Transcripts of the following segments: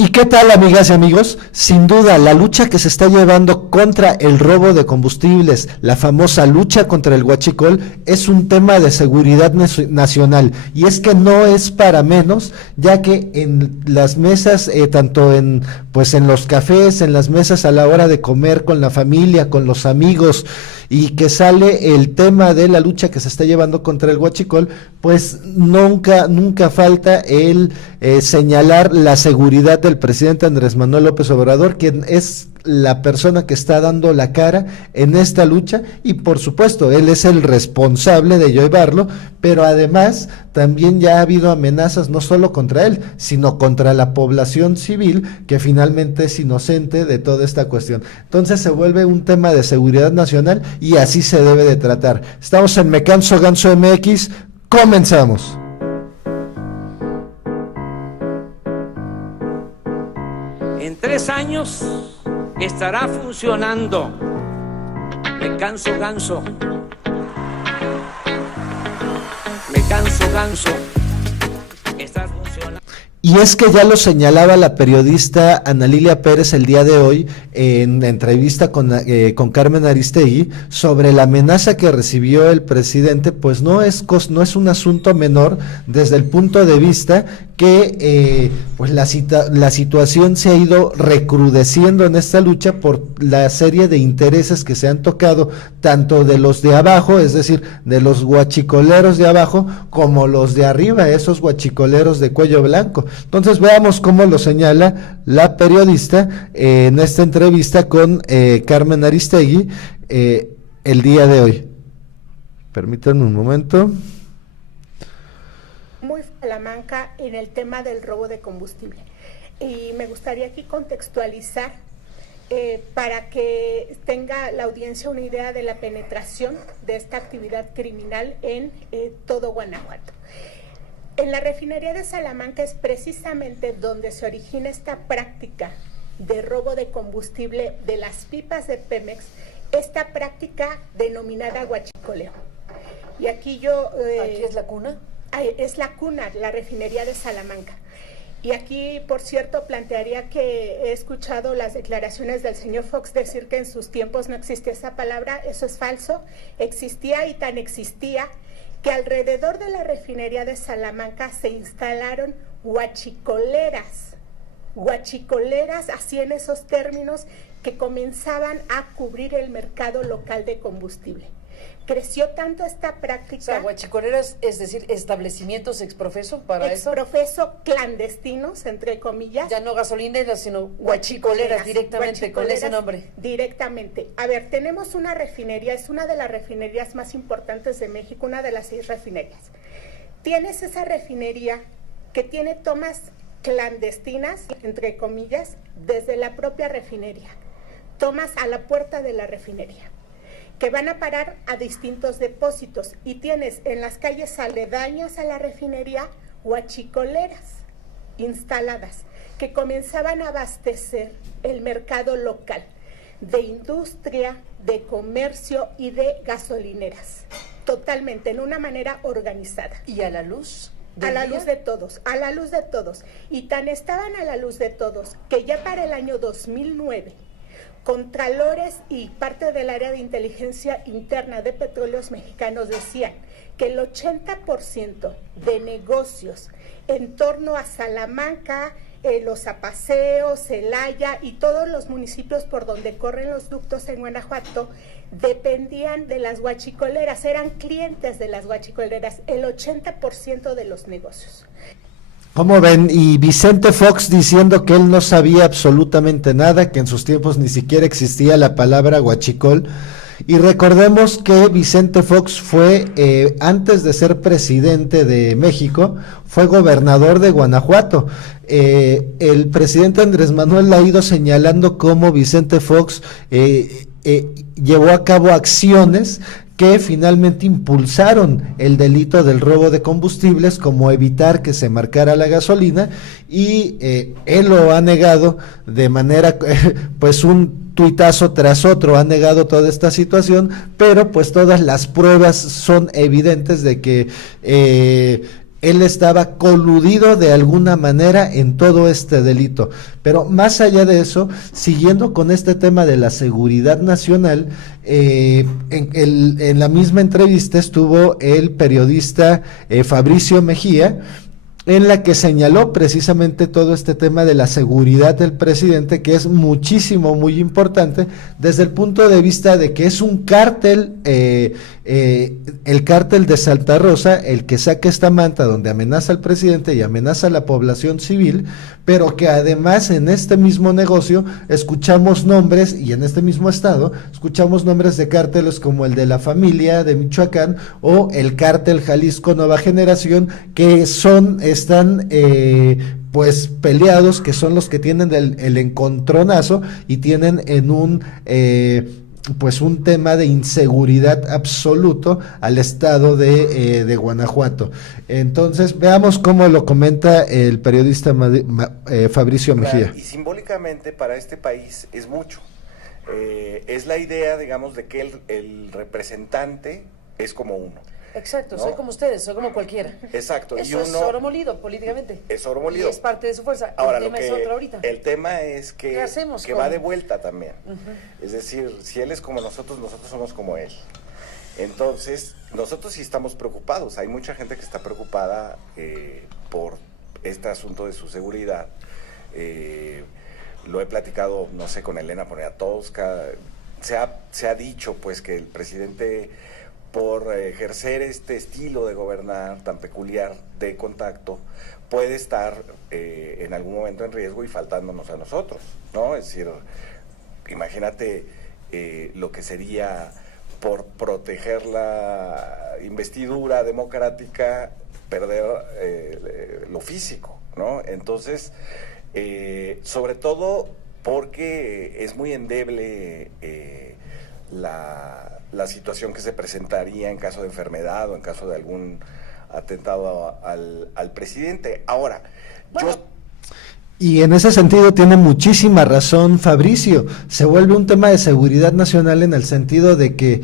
¿Y qué tal, amigas y amigos? Sin duda, la lucha que se está llevando contra el robo de combustibles, la famosa lucha contra el huachicol, es un tema de seguridad nacional. Y es que no es para menos, ya que en las mesas, tanto en los cafés, en las mesas a la hora de comer con la familia, con los amigos, y que sale el tema de la lucha que se está llevando contra el huachicol, pues nunca falta el señalar la seguridad del presidente Andrés Manuel López Obrador, quien es la persona que está dando la cara en esta lucha, y por supuesto él es el responsable de llevarlo, pero además también ya ha habido amenazas no solo contra él, sino contra la población civil, que finalmente es inocente de toda esta cuestión. Entonces se vuelve un tema de seguridad nacional y así se debe de tratar. Estamos en Me Canso Ganso MX, comenzamos. En 3 años estará funcionando Me Canso Ganso. Me Canso Ganso. Está funcionando. Y es que ya lo señalaba la periodista Ana Lilia Pérez el día de hoy en entrevista con Carmen Aristegui sobre la amenaza que recibió el presidente. Pues no es un asunto menor desde el punto de vista que pues la situación se ha ido recrudeciendo en esta lucha por la serie de intereses que se han tocado, tanto de los de abajo, es decir, de los guachicoleros de abajo, como los de arriba, esos guachicoleros de cuello blanco. Entonces veamos cómo lo señala la periodista en esta entrevista con Carmen Aristegui el día de hoy. Permítanme un momento. Muy Salamanca en el tema del robo de combustible, y me gustaría aquí contextualizar para que tenga la audiencia una idea de la penetración de esta actividad criminal en todo Guanajuato. En la refinería de Salamanca es precisamente donde se origina esta práctica de robo de combustible de las pipas de Pemex, esta práctica denominada huachicoleo. Y aquí ¿Aquí es la cuna? Es la cuna, la refinería de Salamanca. Y aquí, por cierto, plantearía que he escuchado las declaraciones del señor Fox decir que en sus tiempos no existía esa palabra. Eso es falso. Existía, y tan existía que alrededor de la refinería de Salamanca se instalaron huachicoleras, así en esos términos, que comenzaban a cubrir el mercado local de combustible. Creció tanto esta práctica. O sea, huachicoleras, es decir, establecimientos exprofeso para eso. Exprofeso clandestinos, entre comillas. Ya no gasolineras, sino huachicoleras directamente, con ese nombre. Directamente. A ver, tenemos una refinería, es una de las refinerías más importantes de México, una de las 6 refinerías. Tienes esa refinería que tiene tomas clandestinas, entre comillas, desde la propia refinería. Tomas a la puerta de la refinería, que van a parar a distintos depósitos, y tienes en las calles aledañas a la refinería huachicoleras instaladas que comenzaban a abastecer el mercado local de industria, de comercio y de gasolineras, totalmente, en una manera organizada. ¿Y a la luz? A la luz de todos, a la luz de todos. Y tan estaban a la luz de todos que ya para el año 2009, contralores y parte del área de inteligencia interna de Petróleos Mexicanos decían que el 80% de negocios en torno a Salamanca, los Apaseos, Celaya y todos los municipios por donde corren los ductos en Guanajuato dependían de las huachicoleras, eran clientes de las huachicoleras, el 80% de los negocios. ¿Cómo ven? Y Vicente Fox diciendo que él no sabía absolutamente nada, que en sus tiempos ni siquiera existía la palabra huachicol. Y recordemos que Vicente Fox fue, antes de ser presidente de México, fue gobernador de Guanajuato. El presidente Andrés Manuel ha ido señalando cómo Vicente Fox llevó a cabo acciones que finalmente impulsaron el delito del robo de combustibles, como evitar que se marcara la gasolina, y él lo ha negado de manera, pues un tuitazo tras otro ha negado toda esta situación, pero pues todas las pruebas son evidentes de que él estaba coludido de alguna manera en todo este delito. Pero más allá de eso, siguiendo con este tema de la seguridad nacional, en la misma entrevista estuvo el periodista Fabricio Mejía, en la que señaló precisamente todo este tema de la seguridad del presidente, que es muchísimo, muy importante, desde el punto de vista de que es un cártel, el cártel de Santa Rosa, el que saca esta manta donde amenaza al presidente y amenaza a la población civil, pero que además en este mismo negocio escuchamos nombres, y en este mismo estado, escuchamos nombres de cárteles como el de la familia de Michoacán o el cártel Jalisco Nueva Generación, que están pues peleados, que son los que tienen el encontronazo y tienen en un pues un tema de inseguridad absoluto al estado de Guanajuato. Entonces veamos cómo lo comenta el periodista Fabricio Mejía. Y simbólicamente para este país es mucho. Es la idea, digamos, de que el representante es como uno. Exacto, ¿no? soy como ustedes, soy como cualquiera. Exacto. Eso es oro molido políticamente. Es oro molido. Y es parte de su fuerza. Ahora, el tema es otro ahorita. El tema es que va de vuelta también. Es decir, si él es como nosotros somos como él. Entonces, nosotros sí estamos preocupados. Hay mucha gente que está preocupada por este asunto de su seguridad. Lo he platicado, no sé, con Elena Poniatowska. Se ha dicho, pues, que el presidente, por ejercer este estilo de gobernar tan peculiar de contacto, puede estar en algún momento en riesgo y faltándonos a nosotros, ¿no? Es decir, imagínate lo que sería por proteger la investidura democrática, perder lo físico, ¿no? Entonces, sobre todo porque es muy endeble la situación que se presentaría en caso de enfermedad o en caso de algún atentado al presidente. Ahora, Y en ese sentido tiene muchísima razón Fabricio, se vuelve un tema de seguridad nacional en el sentido de que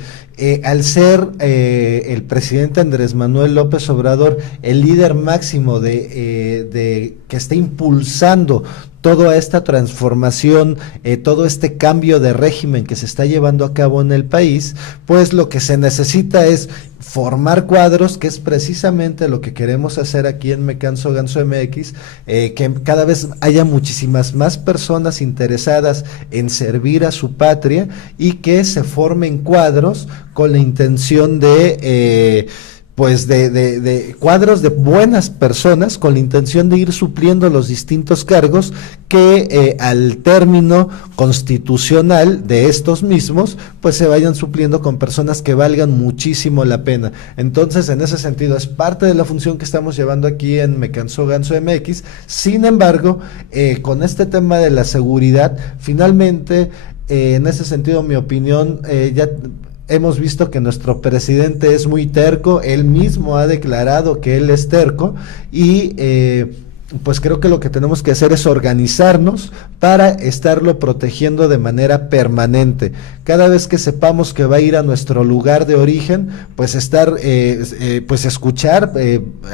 al ser el presidente Andrés Manuel López Obrador el líder máximo de que está impulsando toda esta transformación, todo este cambio de régimen que se está llevando a cabo en el país, pues lo que se necesita es formar cuadros, que es precisamente lo que queremos hacer aquí en Me Canso Ganso MX, que cada vez haya muchísimas más personas interesadas en servir a su patria y que se formen cuadros con la intención de cuadros de buenas personas con la intención de ir supliendo los distintos cargos que al término constitucional de estos mismos pues se vayan supliendo con personas que valgan muchísimo la pena. Entonces, en ese sentido es parte de la función que estamos llevando aquí en Me Canso Ganso MX. Sin embargo, con este tema de la seguridad, finalmente en ese sentido mi opinión ya hemos visto que nuestro presidente es muy terco, él mismo ha declarado que él es terco y pues creo que lo que tenemos que hacer es organizarnos para estarlo protegiendo de manera permanente. Cada vez que sepamos que va a ir a nuestro lugar de origen, pues estar, pues escuchar,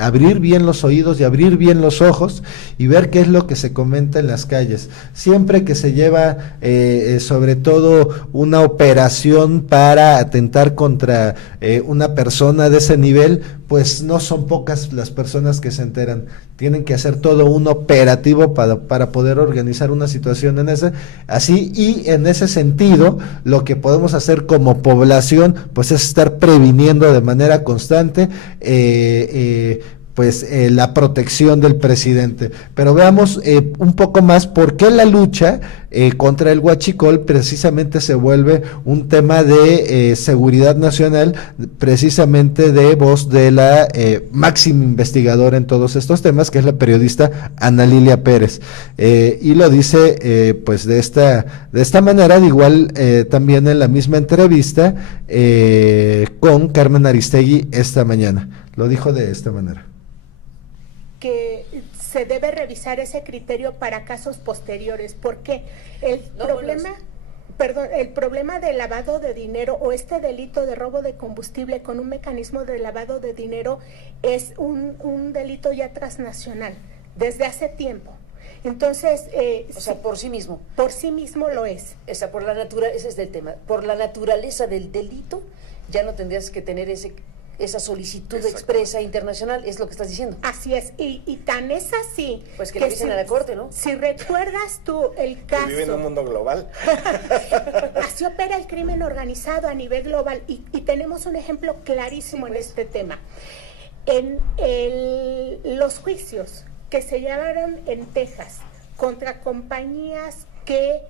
abrir bien los oídos y abrir bien los ojos y ver qué es lo que se comenta en las calles. Siempre que se lleva, sobre todo, una operación para atentar contra una persona de ese nivel, pues no son pocas las personas que se enteran. Tienen que hacer todo un operativo para poder organizar una situación así, y en ese sentido lo que podemos hacer como población pues es estar previniendo de manera constante la protección del presidente. Pero veamos un poco más por qué la lucha contra el huachicol precisamente se vuelve un tema de seguridad nacional, precisamente de voz de la máxima investigadora en todos estos temas, que es la periodista Ana Lilia Pérez, y lo dice pues de esta manera, de igual también en la misma entrevista con Carmen Aristegui esta mañana, lo dijo de esta manera. Que se debe revisar ese criterio para casos posteriores, porque el problema... Perdón, el problema del lavado de dinero o este delito de robo de combustible con un mecanismo de lavado de dinero es un delito ya transnacional desde hace tiempo. Entonces, o sea, por sí mismo. Por sí mismo lo es. Ese es el tema. Por la naturaleza del delito, ya no tendrías que tener esa solicitud expresa internacional, es lo que estás diciendo. Así es, y tan es así. Pues que le dicen a la corte, ¿no? Si recuerdas tú el caso. Vive en un mundo global. Así opera el crimen organizado a nivel global, y tenemos un ejemplo clarísimo en este tema. En los juicios que se llevaron en Texas contra compañías que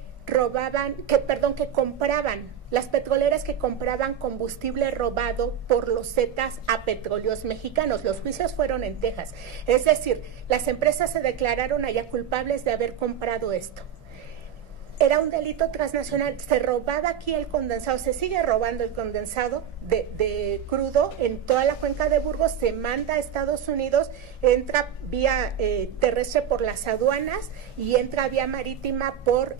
compraban, las petroleras que compraban combustible robado por los Zetas a petróleos mexicanos. Los juicios fueron en Texas. Es decir, las empresas se declararon allá culpables de haber comprado esto. Era un delito transnacional, se robaba aquí el condensado, se sigue robando el condensado de crudo en toda la cuenca de Burgos, se manda a Estados Unidos, entra vía terrestre por las aduanas y entra vía marítima por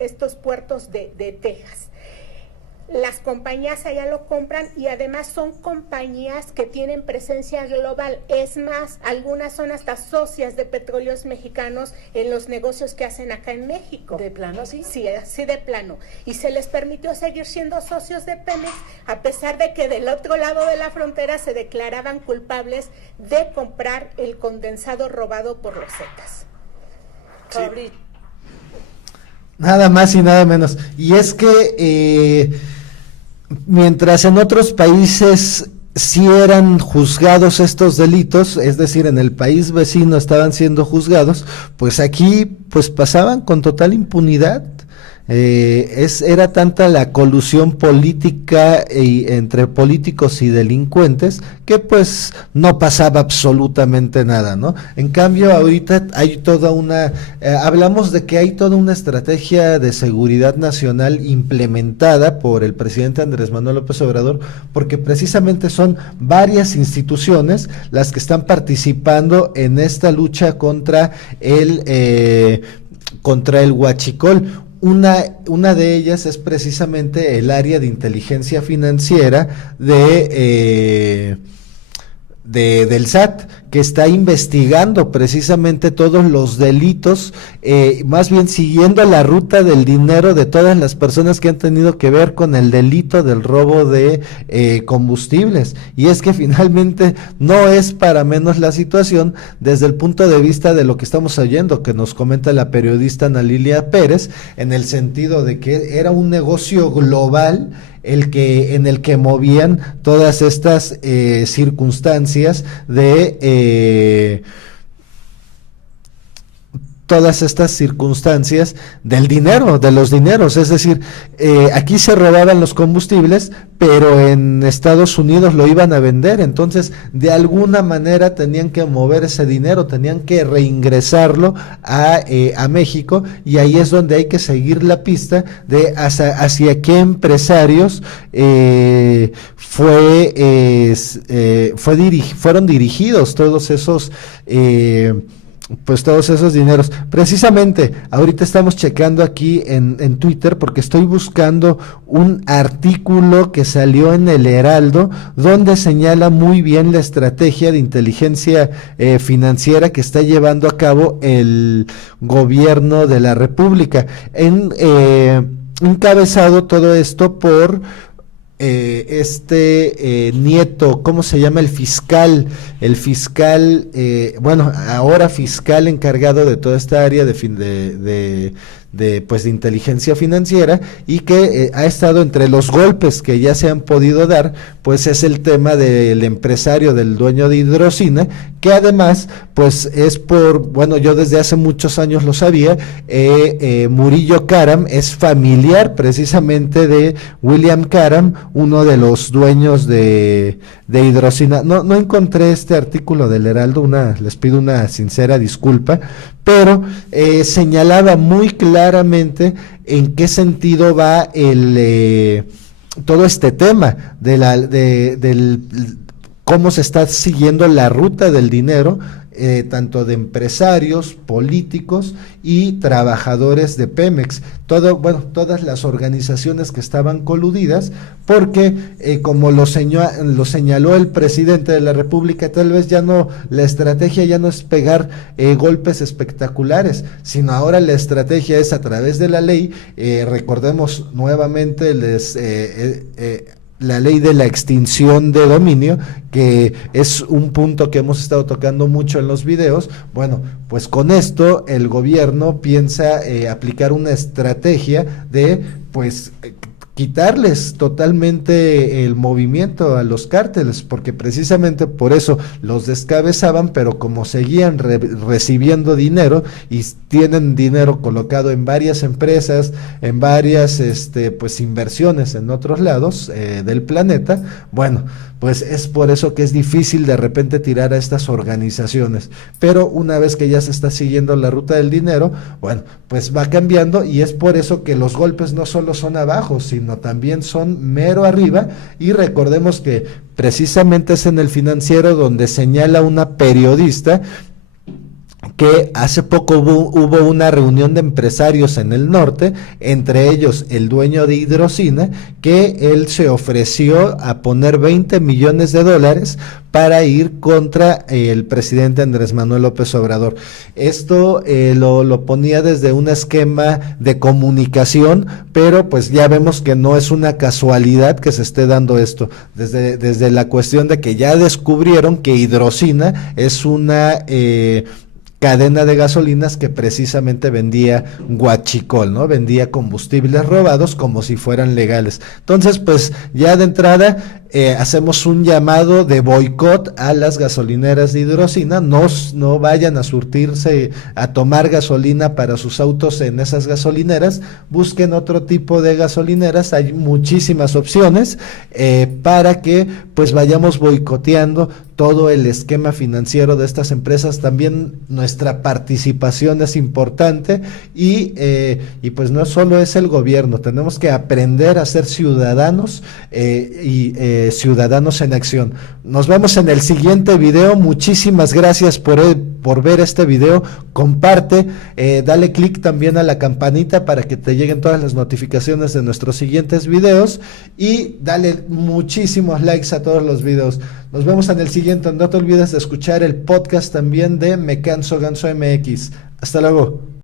estos puertos de Texas. Las compañías allá lo compran y además son compañías que tienen presencia global. Es más, algunas son hasta socias de petróleos mexicanos en los negocios que hacen acá en México. ¿De plano así? Sí, así de plano. Y se les permitió seguir siendo socios de Pemex, a pesar de que del otro lado de la frontera se declaraban culpables de comprar el condensado robado por los Zetas. Sí. Nada más y nada menos. Y es que mientras en otros países sí eran juzgados estos delitos, es decir, en el país vecino estaban siendo juzgados, pues aquí pues pasaban con total impunidad. Era tanta la colusión política entre políticos y delincuentes que pues no pasaba absolutamente nada, ¿no? En cambio ahorita hay toda una, hablamos de que hay toda una estrategia de seguridad nacional implementada por el presidente Andrés Manuel López Obrador, porque precisamente son varias instituciones las que están participando en esta lucha contra el huachicol. Una de ellas es precisamente el área de inteligencia financiera del SAT, que está investigando precisamente todos los delitos, más bien siguiendo la ruta del dinero de todas las personas que han tenido que ver con el delito del robo de combustibles. Y es que finalmente no es para menos la situación desde el punto de vista de lo que estamos oyendo, que nos comenta la periodista Ana Lilia Pérez, en el sentido de que era un negocio global en el que movían todas estas circunstancias del dinero, de los dineros, es decir, aquí se robaban los combustibles, pero en Estados Unidos lo iban a vender, entonces de alguna manera tenían que mover ese dinero, tenían que reingresarlo a México, y ahí es donde hay que seguir la pista de hacia qué empresarios fueron dirigidos todos esos dineros. Precisamente, ahorita estamos checando aquí en Twitter porque estoy buscando un artículo que salió en el Heraldo donde señala muy bien la estrategia de inteligencia financiera que está llevando a cabo el gobierno de la República. Encabezado todo esto por Nieto, ¿cómo se llama? El fiscal, ahora fiscal encargado de toda esta área de inteligencia financiera, y que ha estado entre los golpes que ya se han podido dar, pues es el tema del empresario, del dueño de Hidrocina, que además pues yo desde hace muchos años lo sabía, Murillo Karam es familiar precisamente de William Karam, uno de los dueños de Hidrocina. No encontré este artículo del Heraldo, les pido una sincera disculpa, pero señalaba muy claramente en qué sentido va todo este tema del cómo se está siguiendo la ruta del dinero tanto de empresarios, políticos y trabajadores de Pemex, todas las organizaciones que estaban coludidas, porque como lo señaló el presidente de la República, tal vez la estrategia ya no es pegar golpes espectaculares, sino ahora la estrategia es a través de la ley. Recordemos nuevamente la ley de la extinción de dominio, que es un punto que hemos estado tocando mucho en los videos. Bueno, pues con esto el gobierno piensa aplicar una estrategia de quitarles totalmente el movimiento a los cárteles, porque precisamente por eso los descabezaban, pero como seguían recibiendo dinero y tienen dinero colocado en varias empresas, en varias inversiones en otros lados del planeta, bueno, pues es por eso que es difícil de repente tirar a estas organizaciones, pero una vez que ya se está siguiendo la ruta del dinero, bueno, pues va cambiando, y es por eso que los golpes no solo son abajo, sino también son mero arriba. Y recordemos que precisamente es en el Financiero donde señala una periodista que hace poco hubo una reunión de empresarios en el norte, entre ellos el dueño de Hidrocina, que él se ofreció a poner $20 millones para ir contra el presidente Andrés Manuel López Obrador. Esto lo ponía desde un esquema de comunicación, pero pues ya vemos que no es una casualidad que se esté dando esto, desde la cuestión de que ya descubrieron que Hidrocina es una cadena de gasolinas que precisamente vendía huachicol, ¿no? Vendía combustibles robados como si fueran legales. Entonces, pues ya de entrada hacemos un llamado de boicot a las gasolineras de Hidrocina. No vayan a surtirse, a tomar gasolina para sus autos en esas gasolineras. Busquen otro tipo de gasolineras. Hay muchísimas opciones para que pues vayamos boicoteando todo el esquema financiero de estas empresas. También nuestra participación es importante, y pues no solo es el gobierno, tenemos que aprender a ser ciudadanos ciudadanos en acción. Nos vemos en el siguiente video. Muchísimas gracias por ver este video. Comparte, dale click también a la campanita para que te lleguen todas las notificaciones de nuestros siguientes videos, y dale muchísimos likes a todos los videos. Nos vemos en el siguiente. No te olvides de escuchar el podcast también de Me Canso Ganso MX. Hasta luego.